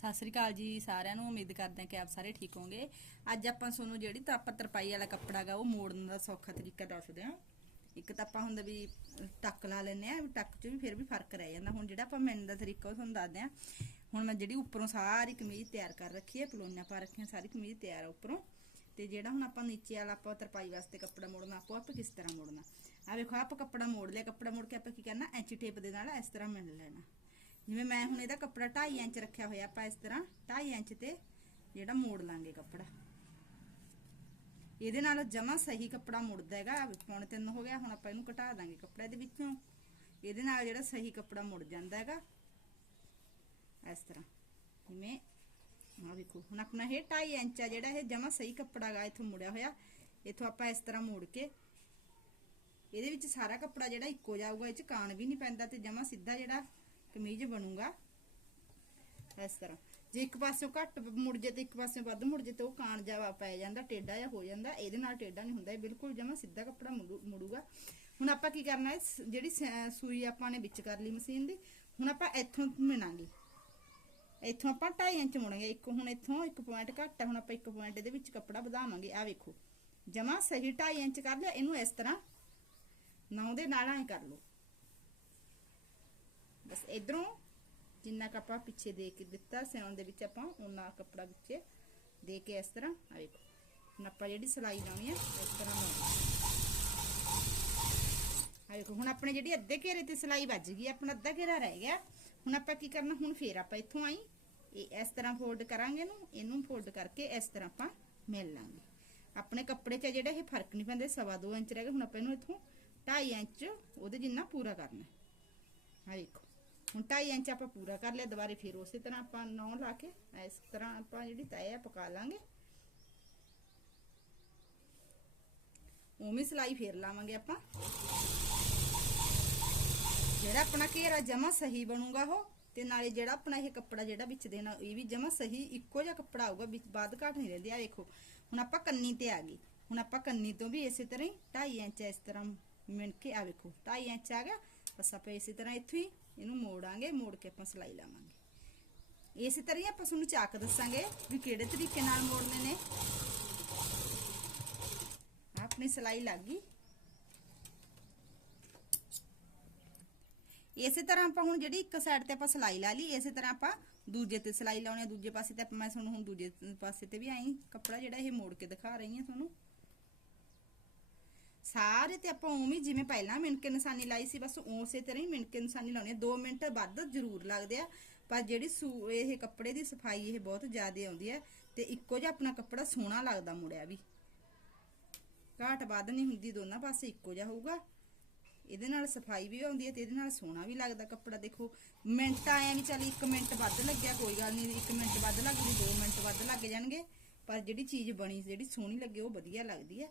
ਸਤਿ ਸ੍ਰੀ ਅਕਾਲ ਜੀ, ਸਾਰਿਆਂ ਨੂੰ ਉਮੀਦ ਕਰਦੇ ਹਾਂ ਕਿ ਆਪ ਸਾਰੇ ਠੀਕ ਹੋਵੋਗੇ। ਅੱਜ ਆਪਾਂ ਤੁਹਾਨੂੰ ਜਿਹੜੀ ਤਾਂ ਆਪਾਂ ਤਰਪਾਈ ਵਾਲਾ ਕੱਪੜਾ ਗਾ ਉਹ ਮੋੜਨ ਦਾ ਸੌਖਾ ਤਰੀਕਾ ਦੱਸਦੇ ਹਾਂ। ਇੱਕ ਤਾਂ ਆਪਾਂ ਹੁੰਦਾ ਵੀ ਟੱਕ ਲਾ ਲੈਨੇ ਆ ਟੱਕ 'ਚ ਵੀ ਫਿਰ ਵੀ ਫ਼ਰਕ ਰਹਿ ਜਾਂਦਾ। ਹੁਣ ਜਿਹੜਾ ਆਪਾਂ ਮਿਲਣ ਦਾ ਤਰੀਕਾ ਉਹ ਤੁਹਾਨੂੰ ਦੱਸਦੇ ਹਾਂ। ਹੁਣ ਮੈਂ ਜਿਹੜੀ ਉੱਪਰੋਂ ਸਾਰੀ ਕਮੀਜ਼ ਤਿਆਰ ਕਰ ਰੱਖੀ ਹੈ ਪਲੋਈਆਂ ਪਾ ਰੱਖੀਆਂ, ਸਾਰੀ ਕਮੀਜ਼ ਤਿਆਰ ਆ ਉੱਪਰੋਂ। ਤੇ ਜਿਹੜਾ ਹੁਣ ਆਪਾਂ ਨੀਚੇ ਵਾਲਾ ਆਪਾਂ ਤਰਪਾਈ ਵਾਸਤੇ ਕੱਪੜਾ ਮੋੜਨਾ, ਆਪੋ ਆਪ ਕਿਸ ਤਰ੍ਹਾਂ ਮੋੜਨਾ? ਆ ਵੇਖੋ ਆਪਾਂ ਕੱਪੜਾ ਮੋੜ ਲਿਆ, ਕੱਪੜਾ ਮੋੜ ਕੇ ਆਪਾਂ ਕੀ ਕਰਨਾ? ਐਂਚੀ ਟੇਪ ਦੇ ਨਾਲ ਇਸ ਤਰ੍ਹਾਂ ਮਿਲ ਲੈਣਾ। ਜਿਵੇਂ ਮੈਂ ਹੁਣ ਇਹਦਾ ਕੱਪੜਾ 2.5 ਇੰਚ ਰੱਖਿਆ ਹੋਇਆ ਆਪਾਂ ਇਸ ਤਰ੍ਹਾਂ 2.5 ਇੰਚ ਤੇ ਜਿਹੜਾ ਮੋੜ ਲਾਂਗੇ ਕੱਪੜਾ। ਇਹਦੇ ਨਾਲ ਜਮਾ ਸਹੀ ਕੱਪੜਾ ਮੁੜਦਾ ਹੈਗਾ ਪੌਣੇ ਤਿੰਨ ਹੋ ਗਿਆ, ਹੁਣ ਆਪਾਂ ਇਹਨੂੰ ਘਟਾ ਦਾਂਗੇ ਕੱਪੜੇ ਦੇ ਵਿੱਚੋਂ। ਇਹਦੇ ਨਾਲ ਜਿਹੜਾ ਸਹੀ ਕੱਪੜਾ ਮੁੜ ਜਾਂਦਾ ਹੈਗਾ। ਇਸ ਤਰ੍ਹਾਂ। ਜਿਵੇਂ ਆ ਵੇਖੋ, ਹੁਣ ਆਪਣਾ ਇਹ 2.5 ਇੰਚ ਆ ਜਿਹੜਾ, ਇਹ ਜਮਾ ਸਹੀ ਕੱਪੜਾ ਗਾ ਇਥੋਂ ਮੁੜਿਆ ਹੋਇਆ। ਇਥੋਂ ਆਪਾਂ ਇਸ ਤਰ੍ਹਾਂ ਮੋੜ ਕੇ ਇਹਦੇ ਵਿੱਚ ਸਾਰਾ ਕੱਪੜਾ ਜਿਹੜਾ ਇੱਕੋ ਜਾਊਗਾ ਇਹ ਚ ਕਾਣ ਵੀ ਨਹੀਂ ਪੈਂਦਾ ਤੇ ਜਮਾ ਸਿੱਧਾ ਜਿਹੜਾ ਕਮੀਜ਼ ਬਣੂਗਾ। ਇਸ ਤਰ੍ਹਾਂ। ਜੇ ਇੱਕ ਪਾਸਿਓਂ ਘੱਟ ਮੁੜ ਜੇ ਤੇ ਇੱਕ ਪਾਸਿਓਂ ਵੱਧ ਮੁੜ ਜੇ ਤੇ ਉਹ ਕਾਣ ਜਾਵਾ ਪੈ ਜਾਂਦਾ, ਟੇਡਾ ਜਾਂ ਹੋ ਜਾਂਦਾ, ਇਹਦੇ ਨਾਲ ਟੇਡਾ ਨਹੀਂ ਹੁੰਦਾ, ਇਹ ਬਿਲਕੁਲ ਜਮਾ ਸਿੱਧਾ ਕੱਪੜਾ ਮੁੜੂਗਾ। ਹੁਣ ਆਪਾਂ ਕੀ ਕਰਨਾ ਹੈ ਜਿਹੜੀ ਸੂਈ ਆਪਾਂ ਨੇ ਵਿੱਚ ਕਰ ਲਈ ਮਸ਼ੀਨ ਦੀ, ਹੁਣ ਆਪਾਂ ਇੱਥੋਂ ਮਿਣਾਂਗੇ। ਇੱਥੋਂ ਆਪਾਂ 2.5 ਇੰਚ ਮੁੜਾਂਗੇ ਇੱਕ ਹੁਣ ਇੱਥੋਂ ਇੱਕ ਪੁਆਇੰਟ ਘੱਟ ਹੈ, ਹੁਣ ਆਪਾਂ ਇੱਕ ਪੁਆਇੰਟ ਇਹਦੇ ਵਿੱਚ ਕੱਪੜਾ ਵਧਾਵਾਂਗੇ ਆ ਵੇਖੋ। ਜਮਾ ਸਹੀ 2.5 ਇੰਚ ਕਰ ਲਿਆ, ਇਹਨੂੰ ਇਸ ਤਰ੍ਹਾਂ ਨੌ ਦੇ ਨਾਲ ਐ ਕਰ ਲਓ। ਬਸ ਇਧਰੋਂ ਜਿੰਨਾ ਕੁ ਆਪਾਂ ਪਿੱਛੇ ਦੇ ਕੇ ਦਿੱਤਾ ਸਿਉਣ ਦੇ ਵਿੱਚ ਆਪਾਂ ਉਹਨਾਂ ਕੱਪੜਾ ਵਿੱਚ ਦੇ ਕੇ ਇਸ ਤਰ੍ਹਾਂ ਆ ਵੇਖੋ ਹੁਣ ਆਪਾਂ ਜਿਹੜੀ ਸਲਾਈ ਲਾਉਣੀ ਹੈ ਇਸ ਤਰ੍ਹਾਂ ਲਾਉਣੀ ਆ ਵੇਖੋ ਹੁਣ ਆਪਣੇ ਜਿਹੜੀ ਅੱਧੇ ਘੇਰੇ ਤੇ ਸਲਾਈ ਵੱਜ ਗਈ ਆਪਣਾ ਅੱਧਾ ਘੇਰਾ ਰਹਿ ਗਿਆ ਹੁਣ ਆਪਾਂ ਕੀ ਕਰਨਾ ਹੁਣ ਫੇਰ ਆਪਾਂ ਇੱਥੋਂ ਆਈ ਇਹ ਇਸ ਤਰ੍ਹਾਂ ਫੋਲਡ ਕਰਾਂਗੇ ਇਹਨੂੰ ਇਹਨੂੰ ਫੋਲਡ ਕਰਕੇ ਇਸ ਤਰ੍ਹਾਂ ਆਪਾਂ ਮਿਲ ਲਾਂਗੇ ਆਪਣੇ ਕੱਪੜੇ 'ਚ ਜਿਹੜਾ ਇਹ ਫ਼ਰਕ ਨਹੀਂ ਪੈਂਦਾ ਸਵਾ ਦੋ ਇੰਚ ਰਹਿ ਗਿਆ ਹੁਣ ਆਪਾਂ ਇਹਨੂੰ ਇੱਥੋਂ 2.5 ਇੰਚ ਉਹਦੇ ਜਿੰਨਾ ਪੂਰਾ ਕਰਨਾ ਆ ਵੇਖੋ ਹੁਣ 2.5 ਇੰਚ ਆਪਾਂ ਪੂਰਾ ਕਰ ਲਿਆ, ਦੁਬਾਰੇ ਫਿਰ ਉਸੇ ਤਰ੍ਹਾਂ ਆਪਾਂ ਨੌ ਲਾ ਕੇ, ਇਸ ਤਰ੍ਹਾਂ ਆਪਾਂ ਜਿਹੜੀ ਤੈ ਆ ਪਕਾ ਲਾਂਗੇ। ਉਵੇਂ ਸਲਾਈ ਫੇਰ ਲਾਵਾਂਗੇ ਆਪਾਂ। ਜਿਹੜਾ ਆਪਣਾ ਘੇਰਾ ਜਮਾ ਸਹੀ ਬਣੂਗਾ ਉਹ, ਤੇ ਨਾਲੇ ਜਿਹੜਾ ਆਪਣਾ ਇਹ ਕੱਪੜਾ ਜਿਹੜਾ ਵਿੱਚ ਦੇਣਾ, ਇਹ ਵੀ ਜਮਾ ਸਹੀ, ਇੱਕੋ ਜਿਹਾ ਕੱਪੜਾ ਆਊਗਾ, ਵਿੱਚ ਬਾਦ ਘਾਟ ਨਹੀਂ ਰਹਿੰਦੀ। ਆ ਵੇਖੋ, ਹੁਣ ਆਪਾਂ ਕੰਨੀ ਤੇ ਆ ਗਈ ਹੁਣ ਆਪਾਂ ਕੰਨੀ ਤੋਂ ਵੀ ਇਸੇ ਤਰ੍ਹਾਂ ਹੀ 2.5 ਇੰਚ ਇਸ ਤਰ੍ਹਾਂ ਮਿਣ ਕੇ ਆ ਵੇਖੋ 2.5 ਇੰਚ ਆ ਗਿਆ। ਬਸ ਆਪਾਂ ਇਸੇ ਤਰ੍ਹਾਂ ਇੱਥੋਂ ਹੀ ਇਹਨੂੰ ਮੋੜਾਂਗੇ, ਮੋੜ ਕੇ ਆਪਾਂ ਸਲਾਈ ਲਾਵਾਂਗੇ। ਇਸੇ ਤਰ੍ਹਾਂ ਹੀ ਆਪਾਂ ਤੁਹਾਨੂੰ ਚਾਕ ਦੱਸਾਂਗੇ ਵੀ ਕਿਹੜੇ ਤਰੀਕੇ ਨਾਲ ਮੋੜਨੇ ਨੇ। ਆਹ ਆਪਣੀ ਸਲਾਈ ਲੱਗ ਗਈ। ਇਸੇ ਤਰ੍ਹਾਂ ਆਪਾਂ ਹੁਣ ਜਿਹੜੀ ਇੱਕ ਸਾਈਡ ਤੇ ਆਪਾਂ ਸਲਾਈ ਲਾ ਲਈ, ਇਸੇ ਤਰ੍ਹਾਂ ਆਪਾਂ ਦੂਜੇ ਤੇ ਸਲਾਈ ਲਾਉਣੀ ਆ। ਦੂਜੇ ਪਾਸੇ ਤੇ ਆਪਾਂ ਮੈਂ ਤੁਹਾਨੂੰ ਹੁਣ ਦੂਜੇ ਪਾਸੇ ਤੇ ਵੀ ਆਈ, ਕੱਪੜਾ ਜਿਹੜਾ ਇਹ ਮੋੜ ਕੇ ਦਿਖਾ ਰਹੀ ਹਾਂ ਤੁਹਾਨੂੰ। ਸਾਰੇ ਤੇ ਆਪਾਂ ਉਵੇਂ ਜਿਵੇਂ ਪਹਿਲਾਂ ਮਿਣਕੇ ਨਿਸ਼ਾਨੀ ਲਾਈ ਸੀ, ਬਸ ਉਸੇ ਤਰ੍ਹਾਂ ਹੀ ਮਿਣਕੇ ਨਿਸ਼ਾਨੀ ਲਾਉਣੀ ਆ। 2 ਮਿੰਟ ਵੱਧ ਜ਼ਰੂਰ ਲੱਗਦੇ ਆ, ਪਰ ਜਿਹੜੀ ਸੂ ਇਹ ਕੱਪੜੇ ਦੀ ਸਫ਼ਾਈ ਇਹ ਬਹੁਤ ਜ਼ਿਆਦਾ ਆਉਂਦੀ ਹੈ ਤੇ ਇੱਕੋ ਜਿਹਾ ਆਪਣਾ ਕੱਪੜਾ ਸੋਹਣਾ ਲੱਗਦਾ ਮੁੜਿਆ ਵੀ। ਘਾਟ ਵੱਧ ਨਹੀਂ ਹੁੰਦੀ, ਦੋਨਾਂ ਪਾਸੇ ਇੱਕੋ ਜਿਹਾ ਹੋਊਗਾ। ਇਹਦੇ ਨਾਲ ਸਫ਼ਾਈ ਵੀ ਆਉਂਦੀ ਹੈ ਤੇ ਇਹਦੇ ਨਾਲ ਸੋਹਣਾ ਵੀ ਲੱਗਦਾ ਕੱਪੜਾ। ਦੇਖੋ, ਮਿੰਟ ਆਇਆ ਵੀ ਚੱਲ 1 ਮਿੰਟ ਵੱਧ ਲੱਗਿਆ, ਕੋਈ ਗੱਲ ਨਹੀਂ 1 ਮਿੰਟ ਵੱਧ ਲੱਗ ਗਈ 2 ਮਿੰਟ ਵੱਧ ਲੱਗ ਜਾਣਗੇ। ਪਰ ਜਿਹੜੀ ਚੀਜ਼ ਬਣੀ, ਜਿਹੜੀ ਸੋਹਣੀ ਲੱਗੇ ਉਹ ਵਧੀਆ ਲੱਗਦੀ ਹੈ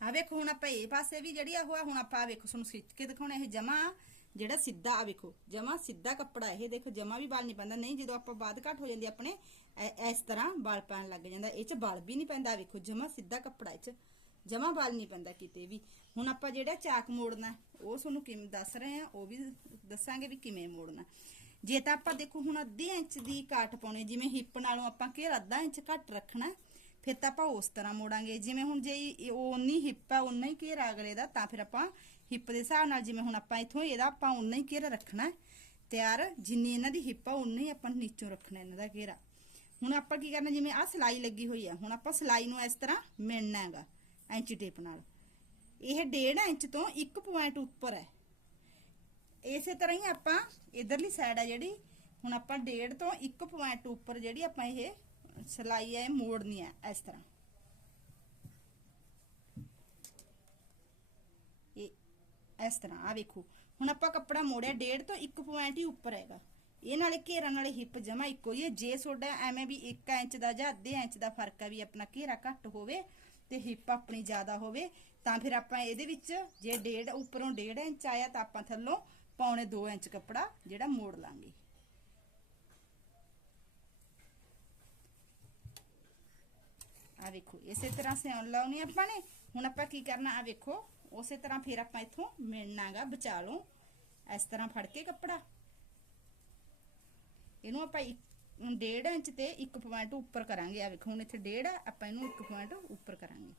ਆ ਵੇਖੋ ਹੁਣ ਆਪਾਂ ਇਹ ਪਾਸੇ ਵੀ ਜਿਹੜੀ ਆ ਉਹ ਹੁਣ ਆਪਾਂ ਵੇਖੋ, ਤੁਹਾਨੂੰ ਖਿੱਚ ਕੇ ਦਿਖਾਉਣਾ ਇਹ ਜਮਾ ਜਿਹੜਾ ਸਿੱਧਾ ਆ ਵੇਖੋ, ਜਮਾ ਸਿੱਧਾ ਕੱਪੜਾ ਇਹ ਦੇਖੋ, ਜਮਾ ਵੀ ਵਾਲ ਨਹੀਂ ਪੈਂਦਾ। ਨਹੀਂ, ਜਦੋਂ ਆਪਾਂ ਬਾਅਦ ਘੱਟ ਹੋ ਜਾਂਦੀ ਆਪਣੇ ਇਸ ਤਰ੍ਹਾਂ ਵਾਲ ਪੈਣ ਲੱਗ ਜਾਂਦਾ। ਇਹ ਚ ਵਾਲ ਵੀ ਨਹੀਂ ਪੈਂਦਾ ਵੇਖੋ, ਜਮਾ ਸਿੱਧਾ ਕੱਪੜਾ ਇਹ ਚ। ਜਮਾ ਵਾਲ ਨਹੀਂ ਪੈਂਦਾ ਕਿਤੇ ਵੀ। ਹੁਣ ਆਪਾਂ ਜਿਹੜਾ ਚਾਕ ਮੋੜਨਾ, ਉਹ ਤੁਹਾਨੂੰ ਕਿਵੇਂ ਦੱਸ ਰਹੇ ਆ, ਉਹ ਵੀ ਦੱਸਾਂਗੇ ਵੀ ਕਿਵੇਂ ਮੋੜਨਾ। ਜੇ ਤਾਂ ਆਪਾਂ ਦੇਖੋ ਹੁਣ ਅੱਧੇ ਇੰਚ ਦੀ ਕਾਟ ਪਾਉਣੀ, ਜਿਵੇਂ ਹਿੱਪ ਨਾਲੋਂ ਆਪਾਂ ਘੇਰ ਅੱਧਾ ਇੰਚ ਘੱਟ ਰੱਖਣਾ ਫਿਰ ਤਾਂ ਆਪਾਂ ਉਸ ਤਰ੍ਹਾਂ ਮੋੜਾਂਗੇ। ਜਿਵੇਂ ਹੁਣ ਜੇ ਇਹ ਹਿੱਪ ਆ, ਓਨਾ ਹੀ ਘੇਰਾ ਅਗਲੇ ਦਾ, ਤਾਂ ਫਿਰ ਆਪਾਂ ਹਿੱਪ ਦੇ ਹਿਸਾਬ ਨਾਲ ਜਿਵੇਂ ਹੁਣ ਆਪਾਂ ਇਥੋਂ ਇਹਦਾ ਆਪਾਂ ਓਨਾ ਹੀ ਘੇਰਾ ਰੱਖਣਾ ਤਿਆਰ, ਜਿੰਨੀ ਇਹਨਾਂ ਦੀ ਹਿੱਪ ਆ, ਓਨਾ ਹੀ ਆਪਾਂ ਨੀਚੋਂ ਰੱਖਣਾ ਇਹਨਾਂ ਦਾ ਘੇਰਾ ਹੁਣ ਆਪਾਂ ਕੀ ਕਰਨਾ, ਜਿਵੇਂ ਆ ਸਲਾਈ ਲੱਗੀ ਹੋਈ ਆ, ਹੁਣ ਆਪਾਂ ਸਲਾਈ ਨੂੰ ਇਸ ਤਰ੍ਹਾਂ ਮਿਣਨਾ ਹੈਗਾ, ਇੰਚ ਟੇਪ ਨਾਲ। ਇਹ 1.5 ਇੰਚ ਤੋਂ 1 ਪੁਆਇੰਟ ਉੱਪਰ ਹੈ। ਇਸੇ ਤਰ੍ਹਾਂ ਹੀ ਆਪਾਂ ਇਧਰਲੀ ਸਾਈਡ ਆ ਜਿਹੜੀ, ਹੁਣ ਆਪਾਂ 1.5 ਤੋਂ 1 ਪੁਆਇੰਟ ਉੱਪਰ ਜਿਹੜੀ ਆਪਾਂ ਇਹ ਸਲਾਈ ਹੈ ਮੋੜਨੀ ਹੈ, ਇਸ ਤਰ੍ਹਾਂ। ਇਹ ਇਸ ਤਰ੍ਹਾਂ ਆ ਵੇਖੋ। ਹੁਣ ਆਪਾਂ ਕੱਪੜਾ ਮੋੜਿਆ 1.5 ਤੋਂ 1 ਪੁਆਇੰਟ ਹੀ ਉੱਪਰ ਹੈਗਾ। ਇਹ ਨਾਲੇ ਘੇਰਾ ਨਾਲੇ ਹਿੱਪ ਜਮਾ ਇੱਕੋ ਹੀ ਹੈ। ਜੇ ਤੁਹਾਡਾ ਐਵੇਂ ਵੀ 1 ਇੰਚ ਦਾ ਜਾਂ ਅੱਧੇ ਇੰਚ ਦਾ ਫ਼ਰਕ ਆ ਵੀ ਆਪਣਾ ਘੇਰਾ ਘੱਟ ਹੋਵੇ ਤੇ ਹਿੱਪ ਆਪਣੀ ਜ਼ਿਆਦਾ ਹੋਵੇ, ਤਾਂ ਫਿਰ ਆਪਾਂ ਇਹਦੇ ਵਿੱਚ ਜੇ 1.5 ਉੱਪਰੋਂ 1.5 ਇੰਚ ਆਇਆ ਤਾਂ ਆਪਾਂ ਥੱਲੋਂ ਪੌਣੇ 2 ਇੰਚ ਕੱਪੜਾ ਜਿਹੜਾ ਮੋੜ ਲਾਂਗੇ। ਵੇਖੋ, ਇਸੇ ਤਰ੍ਹਾਂ ਸਿਉਣ ਲਾਉਣੀ ਆਪਾਂ ਨੇ। ਹੁਣ ਆਪਾਂ ਕੀ ਕਰਨਾ ਆ ਵੇਖੋ, ਉਸੇ ਤਰ੍ਹਾਂ ਫਿਰ ਆਪਾਂ ਇੱਥੋਂ ਮਿਲਣਾਗਾ ਬਚਾ ਲਓ ਇਸ ਤਰ੍ਹਾਂ ਫੜ ਕੇ ਕੱਪੜਾ। ਇਹਨੂੰ ਆਪਾਂ 1.5 ਇੰਚ ਤੇ 1 ਪੁਆਇੰਟ ਉੱਪਰ ਕਰਾਂਗੇ ਆ ਵੇਖੋ, ਹੁਣ ਇੱਥੇ 1.5 ਆਪਾਂ ਇਹਨੂੰ 1 ਪੁਆਇੰਟ ਉੱਪਰ ਕਰਾਂਗੇ।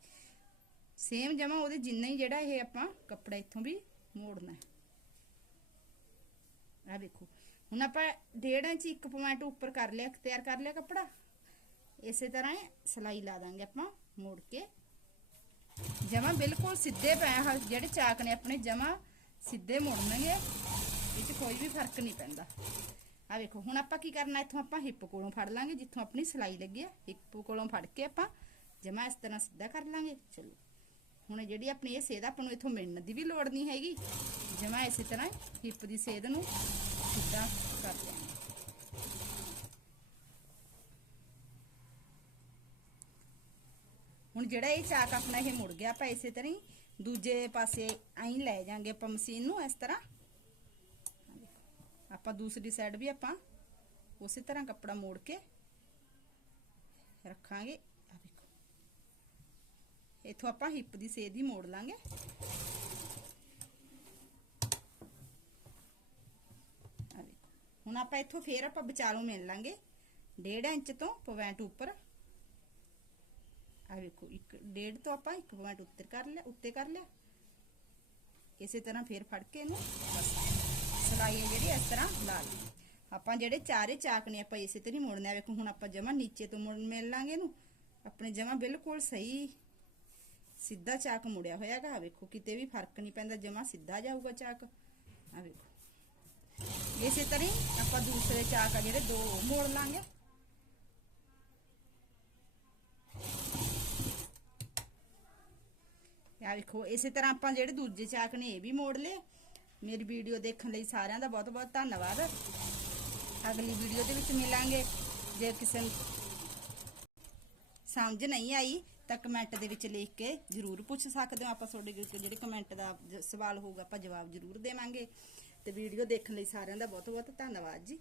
ਸੇਮ ਜਮਾ ਉਹਦੇ ਜਿੰਨਾ ਹੀ ਜਿਹੜਾ ਇਹ ਆਪਾਂ ਕੱਪੜਾ ਇੱਥੋਂ ਵੀ ਮੋੜਨਾ ਹੈ। ਆ ਵੇਖੋ, ਹੁਣ ਆਪਾਂ 1.5 ਇੰਚ 1 ਪੁਆਇੰਟ ਉੱਪਰ ਕਰ ਲਿਆ, ਤਿਆਰ ਕਰ ਲਿਆ ਕੱਪੜਾ। ਇਸੇ ਤਰ੍ਹਾਂ ਹੀ ਸਿਲਾਈ ਲਾ ਦਾਂਗੇ ਆਪਾਂ, ਮੋੜ ਕੇ। ਜਮਾ ਬਿਲਕੁਲ ਸਿੱਧੇ ਪੈ ਜਿਹੜੇ ਚਾਕ ਨੇ ਆਪਣੇ ਜਮਾ ਸਿੱਧੇ ਮੁੜਨਗੇ ਇਹ 'ਚ ਕੋਈ ਵੀ ਫ਼ਰਕ ਨਹੀਂ ਪੈਂਦਾ। ਆ ਵੇਖੋ, ਹੁਣ ਆਪਾਂ ਕੀ ਕਰਨਾ, ਇੱਥੋਂ ਆਪਾਂ ਹਿੱਪ ਕੋਲੋਂ ਫੜ ਲਾਂਗੇ, ਜਿੱਥੋਂ ਆਪਣੀ ਸਿਲਾਈ ਲੱਗੀ ਆ। ਹਿੱਪ ਕੋਲੋਂ ਫੜ ਕੇ ਆਪਾਂ ਜਮਾ ਇਸ ਤਰ੍ਹਾਂ ਸਿੱਧਾ ਕਰ ਲਾਂਗੇ। ਚਲੋ, ਹੁਣ ਜਿਹੜੀ ਆਪਣੀ ਇਹ ਸੇਧ ਆਪਾਂ ਨੂੰ ਇੱਥੋਂ ਮਿਲਣ ਦੀ ਵੀ ਲੋੜ ਨਹੀਂ ਹੈਗੀ। ਜਮਾ ਇਸੇ ਤਰ੍ਹਾਂ ਹਿੱਪ ਦੀ ਸੇਧ ਨੂੰ ਸਿੱਧਾ ਕਰ ਦਿਆਂਗੇ। ਹੁਣ ਜਿਹੜਾ ਇਹ ਚਾਕ ਆਪਣਾ ਇਹ ਮੁੜ ਗਿਆ ਆਪਾਂ ਇਸੇ ਤਰ੍ਹਾਂ ਹੀ ਦੂਜੇ ਪਾਸੇ ਐਂ ਲੈ ਜਾਾਂਗੇ ਆਪਾਂ ਮਸ਼ੀਨ ਨੂੰ ਇਸ ਤਰ੍ਹਾਂ। ਆਪਾਂ ਦੂਸਰੀ ਸਾਈਡ ਵੀ ਆਪਾਂ ਉਸੇ ਤਰ੍ਹਾਂ ਕੱਪੜਾ ਮੋੜ ਕੇ ਰੱਖਾਂਗੇ। ਆ ਵੇਖੋ। ਇਥੋਂ ਆਪਾਂ ਹਿੱਪ ਦੀ ਸੇਧ ਹੀ ਮੋੜ ਲਾਂਗੇ। ਆ ਵੇਖੋ। ਹੁਣ ਆਪਾਂ ਇੱਥੋਂ ਫੇਰ ਆਪਾਂ ਵਿਚਾਲੋਂ ਮਿਲ ਲਾਂਗੇ। 1.5 ਇੰਚ ਤੋਂ ਪੁਆਇੰਟ ਉੱਪਰ। ਆ ਵੇਖੋ, ਇੱਕ ਡੇਢ ਤੋਂ ਆਪਾਂ ਇੱਕ ਪੁਆਇੰਟ ਉੱਤੇ ਕਰ ਲਿਆ, ਉੱਤੇ ਕਰ ਲਿਆ। ਇਸੇ ਤਰ੍ਹਾਂ ਫੇਰ ਫੜ ਕੇ ਇਹਨੂੰ ਬਸ ਸਲਾਈ ਹੈ ਜਿਹੜੀ ਇਸ ਤਰ੍ਹਾਂ ਲਾ ਲਈ। ਆਪਾਂ ਜਿਹੜੇ ਚਾਰੇ ਚਾਕ ਨੇ, ਆਪਾਂ ਇਸੇ ਤਰ੍ਹਾਂ ਹੀ ਮੋੜਨੇ। ਆ ਵੇਖੋ, ਹੁਣ ਆਪਾਂ ਜਮਾ ਨੀਚੇ ਤੋਂ ਮੁੜ ਮਿਲ ਲਾਂਗੇ ਇਹਨੂੰ। ਆਪਣੇ ਜਮਾ ਬਿਲਕੁਲ ਸਹੀ ਸਿੱਧਾ ਚਾਕ ਮੁੜਿਆ ਹੋਇਆ ਹੈਗਾ। ਵੇਖੋ, ਕਿਤੇ ਵੀ ਫ਼ਰਕ ਨਹੀਂ ਪੈਂਦਾ, ਜਮਾ ਸਿੱਧਾ ਜਾਊਗਾ ਚਾਕ। ਆ ਵੇਖੋ। ਇਸੇ ਤਰ੍ਹਾਂ ਆਪਾਂ ਦੂਸਰੇ ਚਾਕ ਆ ਜਿਹੜੇ ਦੋ ਮੋੜ ਲਾਂਗੇ। ਆ ਵੇਖੋ, ਇਸੇ ਤਰ੍ਹਾਂ ਆਪਾਂ ਜਿਹੜੇ ਦੂਜੇ ਚਾਕ ਨੇ ਇਹ ਵੀ ਮੋੜ ਲਏ। ਮੇਰੀ ਵੀਡੀਓ ਦੇਖਣ ਲਈ ਸਾਰਿਆਂ ਦਾ ਬਹੁਤ ਬਹੁਤ ਧੰਨਵਾਦ। ਅਗਲੀ ਵੀਡੀਓ ਦੇ ਵਿੱਚ ਮਿਲਾਂਗੇ। ਜੇ ਕਿਸੇ ਨੂੰ ਸਮਝ ਨਹੀਂ ਆਈ, ਤਾਂ ਕਮੈਂਟ ਦੇ ਵਿੱਚ ਲਿਖ ਕੇ ਜਰੂਰ ਪੁੱਛ ਸਕਦੇ ਹੋ। ਆਪਾਂ ਤੁਹਾਡੇ ਜਿਹੜੇ ਕਮੈਂਟ ਦਾ ਸਵਾਲ ਹੋਊਗਾ, ਆਪਾਂ ਜਵਾਬ ਜਰੂਰ ਦੇਵਾਂਗੇ। ਤੇ ਵੀਡੀਓ ਦੇਖਣ ਲਈ ਸਾਰਿਆਂ ਦਾ ਬਹੁਤ ਬਹੁਤ ਧੰਨਵਾਦ ਜੀ।